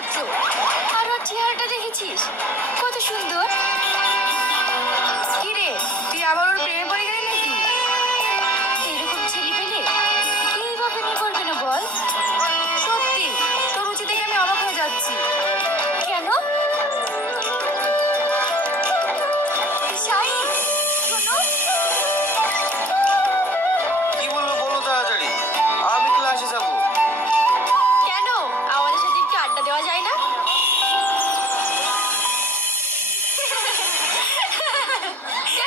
পাত্র। আর ওর চেহারাটা দেখেছিস কত সুন্দর। কি রে, তুই আবার ওর প্রেমে পড়ে গেলি নাকি? এরকম ছেলে পেলে কেই বা প্রেমে করবে না বল? সত্যি তোর রুচি দেখে আমি অবাক হয়ে যাচ্ছি। কেন? শাহিন, শোনো। কি বলবো বলো তাড়াতাড়ি, আমি ক্লাসে যাবো। কেন আমাদের সাথে একটু আড্ডা দেওয়া যায় না?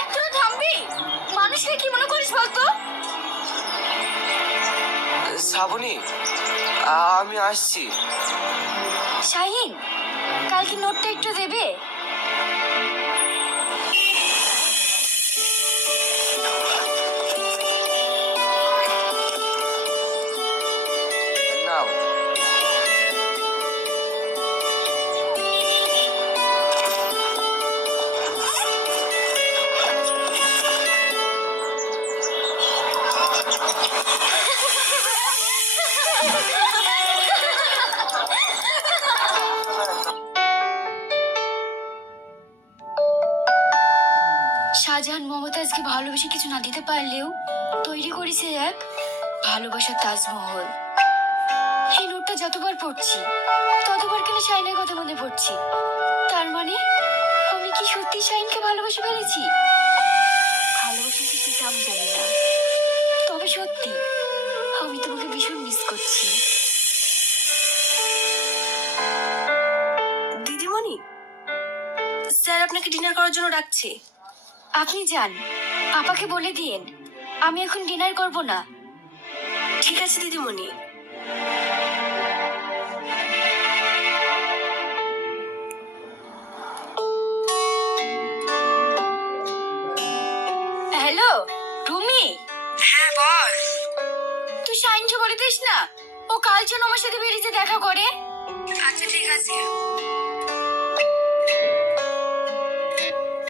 একটু থামবি? মানুষকে কি মনে করিস বলতো? শ্রাবণী, আমি আসছি। শাহিন, কালকে নোটটা একটু দেবে? নাও। শাহজাহান মমতাজকে ভালোবেসে কিছু না দিতে পারলেও তৈরি করেছে এক ভালোবাসার তাজমহল। এই নোটটা যতবার পড়ছি ততবার কেন শাহিনের কথা মনে পড়ছে। তার মানে আমি কি সত্যি শাহিনকে ভালোবেসে ফেলেছি? ভালোবেসেছি সেটা আমি জানি না, তবে সত্যি আমি তোমাকে ভীষণ মিস করছি। দিদিমণি, স্যার আপনাকে ডিনার করার জন্য ডাকছে। আপনি যান, পাপাকে বলে দিয়েন আমি এখন ডিনার করব না। ঠিক আছে দিদিমণি। হ্যালো রুমি। হ্যাঁ বল। তুই শাহিনকে বলে দিস না ও কাল যেন আমার সাথে বেরিয়ে দেখা করে। আচ্ছা ঠিক আছে।